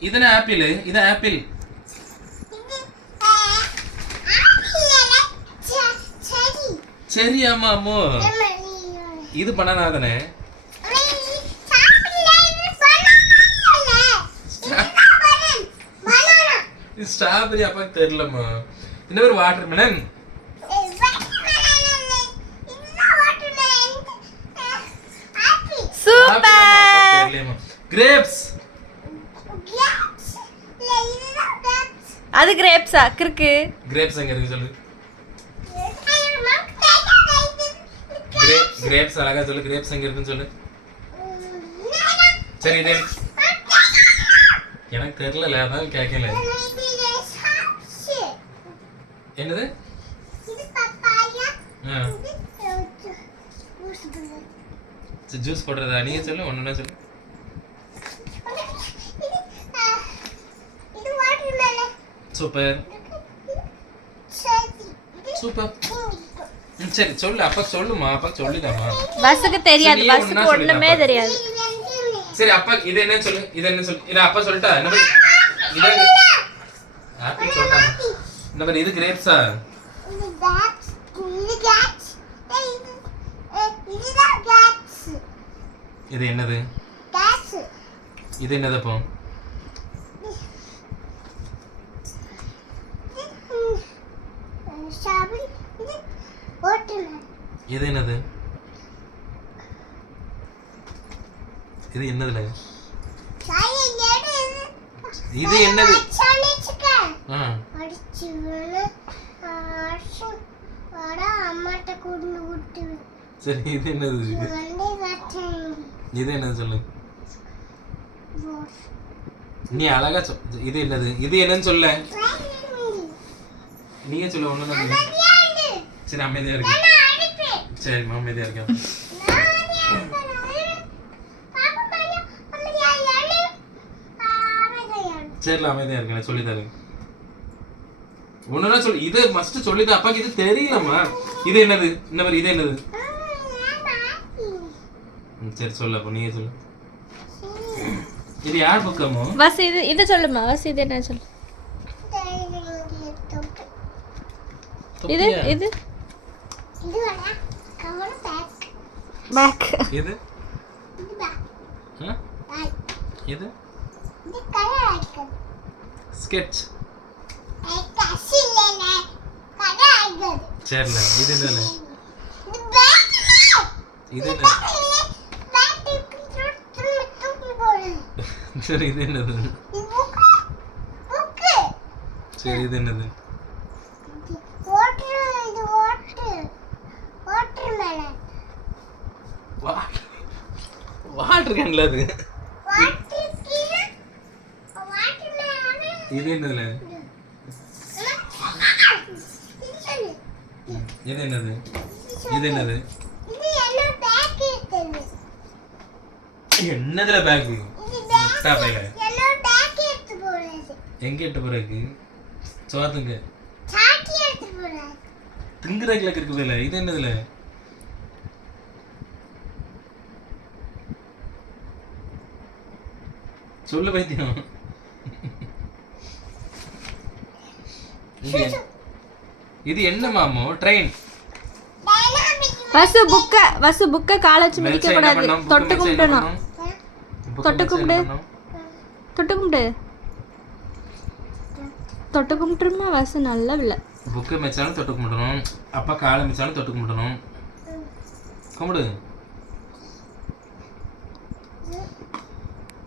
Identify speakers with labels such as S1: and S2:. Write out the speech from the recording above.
S1: இதுனா ஆப்பிள் இது ஆப்பிள் சரி ஆமா அம்மோ. இது பனானா தானே இது ஸ்ட்ராபெரி அப்பாக்கு தெரியலம்மா. இந்த பேர் வாட்டர் மெலன்
S2: சூப்பர்
S1: கிரேப்ஸ்
S2: அது கிரேப்ஸா கிறுக்கு.
S1: கிரேப்ஸ் எங்க இருக்கு சொல்லு. கிரேப்ஸ் அழகா சொல்லு. கிரேப்ஸ் எங்க இருக்குன்னு சொல்லு. சரி இது எனக்கு தெரியல அதான் கேட்கல என்னது? ஜூஸ் போடுறதா? நீங்க சொல்லு ஒன்னு சொல்லு. சூப்பர் சூப்பர் சரி சொல்லு. அப்பா சொல்லுமா. அப்பா சொல்லுதாமா
S2: பஸ்ஸுக்கு தெரியாது. பஸ்ஸுக்கு
S1: ஒண்ணா
S2: ஒண்ணுமே. தெரியாது.
S1: சரி அப்பா இது என்ன சொல்லு? இது என்ன சொல்லு? இது அப்பா சொல்லிட்டா? என்ன இது ஆப்பிள் சொல்லிட்டாங்க இந்த மாதிரி இது கிரேப்ஸா இது என்னது? இது என்னது அப்போ? இது என்னது? இது என்னதுல? இது. என்னது? சரி இது என்னது? இது என்னது சொல்லு? நீ அழகா சொல் இது என்னது? இது என்னன்னு சொல்ல. நீயே சொல்ல ஒண்ணு சரி அமைதியா இருக்கு. சரி அமைதியா இருக்கேன். சரில அமைதியா இருக்கேன் சொல்லி தரேன். ஒண்ணுனா சொல்லு இது மஸ்ட் சொல்லி தான் அப்பாக்கு இது தெரியலம்மா. இது என்னது? இந்த மாதிரி இது என்னது? சரி சொல்லு அப்போ நீங்க சொல்லு. இது யார் பக்கமோ?
S2: வசி இது இது சொல்லுமா வசி இது என்ன சொல்லு? இது இது பேக்
S1: இது ஆ? இது ஸ்கெட்ச் சரில இது என்னல இது என்ன சரி இது என்னது சரி இது என்னது வாட்டர் கேன்ல அது இது என்னதுல? இது என்னது? இது என்னது? என்னதுல பேக் முட்டா பைய எங்க எட்டு போறதுக்கு சோத்துங்க. திங்குறதுல இருக்குதுல இது என்னதுல? சொல்லு பைத்தியம் இது- என்ன மாமோ? ட்ரெயின்
S2: பஸ் புக்க பஸ் புக்க கால வச்சு மிதிக்க கூடாது. தொட்டு கும்பிடணும். தொட்டு கும்பிடு. தொட்டு கும்பிடு. தொட்டு கும்பிட்டுருமா பஸ் நல்ல இல்லை.
S1: புக்கு மிச்சாலும் தொட்டு கும்பிடணும். அப்பா காலை மிச்சாலும் தொட்டு கும்பிடணும். கும்பிடு.